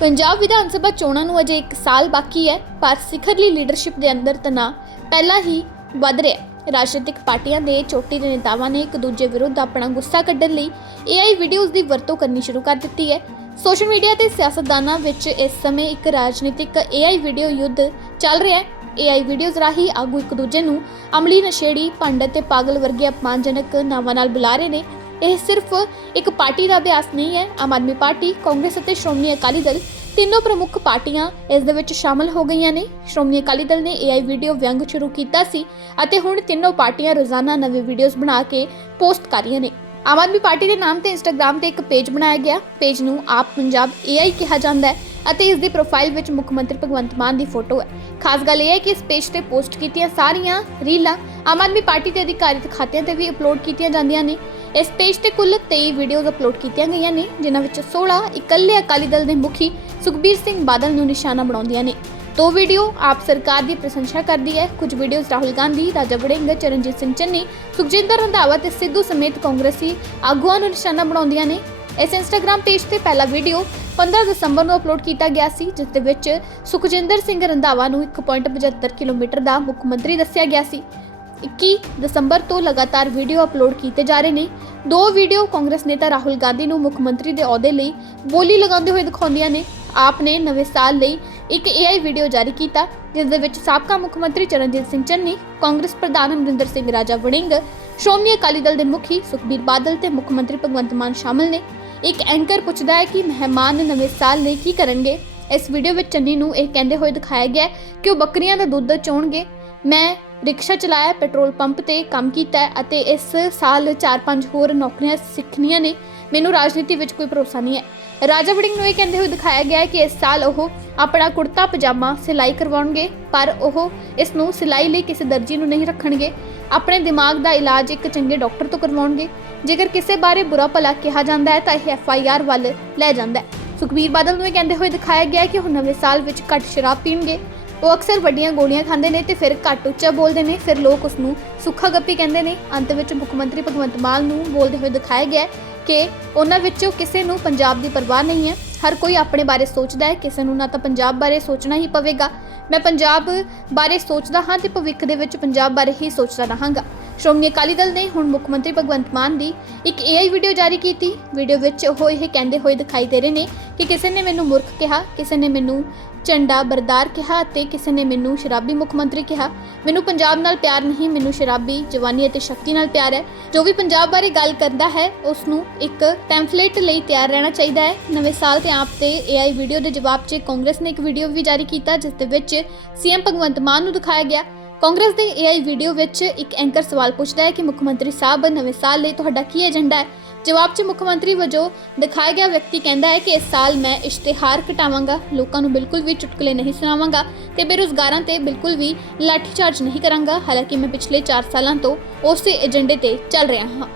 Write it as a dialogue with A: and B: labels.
A: ਪੰਜਾਬ ਵਿਧਾਨ ਸਭਾ ਚੋਣਾਂ ਨੂੰ ਅਜੇ 1 ਸਾਲ ਬਾਕੀ ਹੈ, ਪਰ ਸਿਖਰਲੀ ਲੀਡਰਸ਼ਿਪ ਦੇ ਅੰਦਰ ਤਣਾਅ ਪਹਿਲਾਂ ਹੀ ਵੱਧ ਰਿਹਾ ਹੈ। ਰਾਜਨੀਤਿਕ ਪਾਰਟੀਆਂ ਦੇ ਚੋਟੀ ਦੇ ਨੇਤਾਵਾਂ ਨੇ ਇੱਕ ਦੂਜੇ ਵਿਰੁੱਧ ਆਪਣਾ ਗੁੱਸਾ ਕੱਢਣ ਲਈ AI ਵੀਡੀਓਜ਼ ਦੀ ਵਰਤੋਂ ਕਰਨੀ ਸ਼ੁਰੂ ਕਰ ਦਿੱਤੀ ਹੈ। ਸੋਸ਼ਲ ਮੀਡੀਆ ਤੇ ਸਿਆਸਤਦਾਨਾਂ ਵਿੱਚ ਇਸ ਸਮੇਂ ਇੱਕ ਰਾਜਨੀਤਿਕ AI ਵੀਡੀਓ ਯੁੱਧ ਚੱਲ ਰਿਹਾ ਹੈ। AI ਵੀਡੀਓਜ਼ ਰਾਹੀਂ ਆਗੂ ਇੱਕ ਦੂਜੇ ਨੂੰ ਅਮਲੀ ਨਸ਼ੇੜੀ, ਪੰਡਤ ਤੇ ਪਾਗਲ ਵਰਗੇ ਅਪਮਾਨਜਨਕ ਨਾਵਾਂ ਨਾਲ ਬੁਲਾ ਰਹੇ ਨੇ। ਇਹ ਸਿਰਫ ਇੱਕ ਪਾਰਟੀ ਦਾ ਅਭਿਆਸ ਨਹੀਂ ਹੈ। ਆਮ ਆਦਮੀ ਪਾਰਟੀ, ਕਾਂਗਰਸ ਅਤੇ ਸ਼੍ਰੋਮਣੀ ਅਕਾਲੀ ਦਲ ਤਿੰਨੋਂ ਪ੍ਰਮੁੱਖ ਪਾਰਟੀਆਂ ਇਸ ਦੇ ਵਿੱਚ ਸ਼ਾਮਲ ਹੋ ਗਈਆਂ ਨੇ। ਸ਼੍ਰੋਮਣੀ ਅਕਾਲੀ ਦਲ ਨੇ AI ਵੀਡੀਓ ਵਿਅੰਗ ਸ਼ੁਰੂ ਕੀਤਾ ਸੀ ਅਤੇ ਹੁਣ ਤਿੰਨੋਂ ਪਾਰਟੀਆਂ ਰੋਜ਼ਾਨਾ ਨਵੇਂ ਵੀਡੀਓਜ਼ ਬਣਾ ਕੇ ਪੋਸਟ ਕਰ ਰਹੀਆਂ ਨੇ। ਆਮ ਆਦਮੀ ਪਾਰਟੀ ਦੇ ਨਾਮ ਤੇ ਇੰਸਟਾਗ੍ਰam ਤੇ ਇੱਕ ਪੇਜ ਬਣਾਇਆ ਗਿਆ। ਪੇਜ ਨੂੰ ਆਪ ਪੰਜਾਬ AI ਕਿਹਾ ਜਾਂਦਾ ਹੈ ਅਤੇ ਇਸ ਦੀ ਪ੍ਰੋਫਾਈਲ ਵਿੱਚ ਮੁੱਖ ਮੰਤਰੀ ਭਗਵੰਤ ਮਾਨ ਦੀ ਫੋਟੋ ਹੈ। ਖਾਸ ਗੱਲ ਇਹ ਹੈ ਕਿ ਇਸ ਪੇਜ ਤੇ ਪੋਸਟ ਕੀਤੀਆਂ ਸਾਰੀਆਂ ਰੀਲਾਂ ਆਮ ਆਦਮੀ ਪਾਰਟੀ ਦੇ ਅਧਿਕਾਰਿਤ ਖਾਤਿਆਂ ਤੇ ਵੀ ਅਪਲੋਡ ਕੀਤੀਆਂ ਜਾਂਦੀਆਂ ਨੇ। ਇਸ ਪੇਜ ਤੇ ਕੁੱਲ 23 ਵੀਡੀਓਜ਼ ਅਪਲੋਡ ਕੀਤੀਆਂ ਗਈਆਂ ਨੇ, ਜਿਨ੍ਹਾਂ ਵਿੱਚ 16 ਇਕੱਲੇ ਅਕਾਲੀ ਦਲ ਦੇ ਮੁਖੀ ਸੁਖਬੀਰ ਸਿੰਘ ਬਾਦਲ ਨੂੰ ਨਿਸ਼ਾਨਾ ਬਣਾਉਂਦੀਆਂ ਨੇ। ਦੋ ਵੀਡੀਓ ਆਪ ਸਰਕਾਰ ਦੀ ਪ੍ਰਸ਼ੰਸਾ ਕਰਦੀ ਹੈ। ਕੁਝ ਵੀਡੀਓਜ਼ ਰਾਹੁਲ ਗਾਂਧੀ, ਰਾਜਾ ਵੜਿੰਗ, ਚਰਨਜੀਤ ਸਿੰਘ ਚੰਨੀ, ਸੁਖਜਿੰਦਰ ਰੰਧਾਵਾ ਤੇ ਸਿੱਧੂ ਸਮੇਤ ਕਾਂਗਰਸੀ ਆਗੂਆਂ ਨੂੰ ਨਿਸ਼ਾਨਾ ਬਣਾਉਂਦੀਆਂ ਨੇ। ਇਸ ਇੰਸਟਾਗ੍ਰam ਪੇਜ ਤੇ ਪਹਿਲਾ ਵੀਡੀਓ 15 ਦਸੰਬਰ ਨੂੰ ਅਪਲੋਡ ਕੀਤਾ ਗਿਆ ਸੀ, ਜਿਸ ਦੇ ਵਿੱਚ ਸੁਖਜਿੰਦਰ ਸਿੰਘ ਰੰਧਾਵਾ ਨੂੰ 1.75 ਕਿਲੋਮੀਟਰ ਦਾ ਮੁੱਖ ਮੰਤਰੀ ਦੱਸਿਆ ਗਿਆ ਸੀ। 21 ਦਸੰਬਰ ਤੋਂ ਲਗਾਤਾਰ ਵੀਡੀਓ ਅਪਲੋਡ ਕੀਤੇ ਜਾ ਰਹੇ ਨੇ। ਦੋ ਵੀਡੀਓ ਕਾਂਗਰਸ ਨੇਤਾ ਰਾਹੁਲ ਗਾਂਧੀ ਨੂੰ ਮੁੱਖ ਮੰਤਰੀ ਦੇ ਅਹੁਦੇ ਲਈ ਬੋਲੀ ਲਗਾਉਂਦੇ ਹੋਏ ਦਿਖਾਉਂਦੀਆਂ ਨੇ। ਆਪ ਨੇ ਨਵੇਂ ਸਾਲ ਲਈ ਇੱਕ AI ਵੀਡੀਓ ਜਾਰੀ ਕੀਤਾ, ਜਿਸ ਦੇ ਵਿੱਚ ਸਾਬਕਾ ਮੁੱਖ ਮੰਤਰੀ ਚਰਨਜੀਤ ਸਿੰਘ ਚੰਨੀ, ਕਾਂਗਰਸ ਪ੍ਰਧਾਨ ਅਮਰਿੰਦਰ ਸਿੰਘ ਰਾਜਾ ਵੜਿੰਗ ਸ਼੍ਰੋਮਣੀ ਅਕਾਲੀ ਦਲ ਦੇ ਮੁਖੀ ਸੁਖਬੀਰ ਬਾਦਲ ਤੇ ਮੁੱਖ ਮੰਤਰੀ ਭਗਵੰਤ ਮਾਨ ਸ਼ਾਮਲ ਨੇ। ਇੱਕ ਐਂਕਰ ਪੁੱਛਦਾ ਹੈ ਕਿ ਮਹਿਮਾਨ ਨਵੇਂ ਸਾਲ ਲਈ ਕੀ ਕਰਨਗੇ। ਇਸ ਵੀਡੀਓ ਵਿੱਚ ਚੰਨੀ ਨੂੰ ਇਹ ਕਹਿੰਦੇ ਹੋਏ ਦਿਖਾਇਆ ਗਿਆ ਕਿ ਉਹ ਬੱਕਰੀਆਂ ਦਾ ਦੁੱਧ ਚੋਣਗੇ। ਮੈਂ ਰਿਕਸ਼ਾ ਚਲਾਇਆ, ਪੈਟਰੋਲ ਪੰਪ ਤੇ ਕੰਮ ਕੀਤਾ ਅਤੇ ਇਸ ਸਾਲ 4-5 ਹੋਰ ਨੌਕਰੀਆਂ ਸਿੱਖਣੀਆਂ ਨੇ। ਮੈਨੂੰ ਰਾਜਨੀਤੀ ਵਿੱਚ ਕੋਈ ਭਰੋਸਾ ਨਹੀਂ ਹੈ। ਰਾਜਾ ਵੜਿੰਗ ਨੂੰ ਇਹ ਕਹਿੰਦੇ ਹੋਏ ਦਿਖਾਇਆ ਗਿਆ ਹੈ ਕਿ ਇਸ ਸਾਲ ਉਹ ਆਪਣਾ ਕੁੜਤਾ, ਪਜਾਮਾ ਸਿਲਾਈ ਕਰਵਾਉਣਗੇ, ਪਰ ਉਹ ਇਸ ਨੂੰ ਸਿਲਾਈ ਲਈ ਕਿਸੇ ਦਰਜੀ ਨੂੰ ਨਹੀਂ ਰੱਖਣਗੇ। ਆਪਣੇ ਦਿਮਾਗ ਦਾ ਇਲਾਜ ਇੱਕ ਚੰਗੇ ਡਾਕਟਰ ਤੋਂ ਕਰਵਾਉਣਗੇ। ਜੇਕਰ ਕਿਸੇ ਬਾਰੇ ਬੁਰਾ ਭਲਾ ਕਿਹਾ ਜਾਂਦਾ ਹੈ, ਤਾਂ ਇਹ ਐਫ ਆਈ ਆਰ ਵੱਲ ਲੈ ਜਾਂਦਾ ਹੈ। ਸੁਖਬੀਰ ਬਾਦਲ ਨੂੰ ਇਹ ਕਹਿੰਦੇ ਹੋਏ ਦਿਖਾਇਆ ਗਿਆ ਕਿ ਉਹ ਨਵੇਂ ਸਾਲ ਵਿੱਚ ਘੱਟ ਸ਼ਰਾਬ ਪੀਣਗੇ। ਉਹ ਅਕਸਰ ਵੱਡੀਆਂ ਗੋਲੀਆਂ ਖਾਂਦੇ ਨੇ ਤੇ ਫਿਰ ਘੱਟ ਉੱਚਾ ਬੋਲਦੇ ਨੇ। ਫਿਰ ਲੋਕ ਉਸ ਨੂੰ ਸੁੱਖਾ ਗੱਪੀ ਕਹਿੰਦੇ ਨੇ। ਅੰਤ ਵਿੱਚ ਮੁੱਖ ਮੰਤਰੀ ਭਗਵੰਤ ਮਾਨ ਨੂੰ ਬੋਲਦੇ ਹੋਏ ਦਿਖਾਇਆ ਗਿਆ ਕਿ ਉਹਨਾਂ ਵਿੱਚੋਂ ਕਿਸੇ ਨੂੰ ਪੰਜਾਬ ਦੀ ਪਰਵਾਹ ਨਹੀਂ ਹੈ। ਹਰ ਕੋਈ ਆਪਣੇ ਬਾਰੇ ਸੋਚਦਾ ਹੈ। ਕਿਸੇ ਨੂੰ ਨਾ ਤਾਂ ਪੰਜਾਬ ਬਾਰੇ ਸੋਚਣਾ ਹੀ ਪਵੇਗਾ। ਮੈਂ ਪੰਜਾਬ ਬਾਰੇ ਸੋਚਦਾ ਹਾਂ ਤੇ ਭਵਿੱਖ ਦੇ ਵਿੱਚ ਪੰਜਾਬ ਬਾਰੇ ਹੀ ਸੋਚਦਾ ਰਹਾਂਗਾ। ਸ਼੍ਰੋਮਣੀ ਅਕਾਲੀ ਦਲ ਨੇ ਹੁਣ ਮੁੱਖ ਮੰਤਰੀ ਭਗਵੰਤ ਮਾਨ ਦੀ ਇੱਕ AI ਵੀਡੀਓ ਜਾਰੀ ਕੀਤੀ। ਵੀਡੀਓ ਵਿੱਚ ਉਹ ਇਹ ਕਹਿੰਦੇ ਹੋਏ ਦਿਖਾਈ ਦੇ ਰਹੇ ਨੇ ਕਿ ਕਿਸੇ ਨੇ ਮੈਨੂੰ ਮੂਰਖ ਕਿਹਾ, ਕਿਸੇ ਨੇ ਮੈਨੂੰ ਝੰਡਾ ਬਰਦਾਰ ਕਿਹਾ ਅਤੇ ਕਿਸੇ ਨੇ ਮੈਨੂੰ ਸ਼ਰਾਬੀ ਮੁੱਖ ਮੰਤਰੀ ਕਿਹਾ। ਮੈਨੂੰ ਪੰਜਾਬ ਨਾਲ ਪਿਆਰ ਨਹੀਂ, ਮੈਨੂੰ ਸ਼ਰਾਬੀ ਜਵਾਨੀ ਅਤੇ ਸ਼ਕਤੀ ਨਾਲ ਪਿਆਰ ਹੈ। ਜੋ ਵੀ ਪੰਜਾਬ ਬਾਰੇ ਗੱਲ ਕਰਦਾ ਹੈ ਉਸ ਨੂੰ ਇੱਕ ਟੈਂਪਲੇਟ ਲਈ ਤਿਆਰ ਰਹਿਣਾ ਚਾਹੀਦਾ ਹੈ। ਨਵੇਂ ਸਾਲ ਤੇ ਆਪ ਤੇ AI ਵੀਡੀਓ ਦੇ ਜਵਾਬ 'ਚ ਕਾਂਗਰਸ ਨੇ ਇੱਕ ਵੀਡੀਓ ਵੀ ਜਾਰੀ ਕੀਤਾ, ਜਿਸ ਦੇ ਵਿੱਚ ਸੀਐਮ ਭਗਵੰਤ ਮਾਨ ਨੂੰ ਦਿਖਾਇਆ ਗਿਆ। ਕਾਂਗਰਸ ਦੇ AI ਵੀਡੀਓ ਵਿੱਚ ਇੱਕ ਐਂਕਰ ਸਵਾਲ ਪੁੱਛਦਾ ਹੈ ਕਿ ਮੁੱਖ ਮੰਤਰੀ ਸਾਹਿਬ, ਨਵੇਂ ਸਾਲ ਲਈ ਤੁਹਾਡਾ ਕੀ ਏਜੰਡਾ ਹੈ? ਜਵਾਬ 'ਚ ਮੁੱਖ ਮੰਤਰੀ ਵਜੋਂ ਦਿਖਾਇਆ ਗਿਆ ਵਿਅਕਤੀ ਕਹਿੰਦਾ ਹੈ ਕਿ ਇਸ ਸਾਲ ਮੈਂ ਇਸ਼ਤਿਹਾਰ ਘਟਾਵਾਂਗਾ, ਲੋਕਾਂ ਨੂੰ ਬਿਲਕੁਲ ਵੀ ਚੁਟਕਲੇ ਨਹੀਂ ਸੁਣਾਵਾਂਗਾ ਤੇ ਬੇਰੁਜ਼ਗਾਰਾਂ ਤੇ ਬਿਲਕੁਲ ਵੀ ਲਾਠੀਚਾਰਜ ਨਹੀਂ ਕਰਾਂਗਾ। ਹਾਲਾਂਕਿ ਮੈਂ ਪਿਛਲੇ 4 ਸਾਲਾਂ ਤੋਂ ਉਸੇ ਏਜੰਡੇ ਤੇ ਚੱਲ ਰਿਹਾ ਹਾਂ।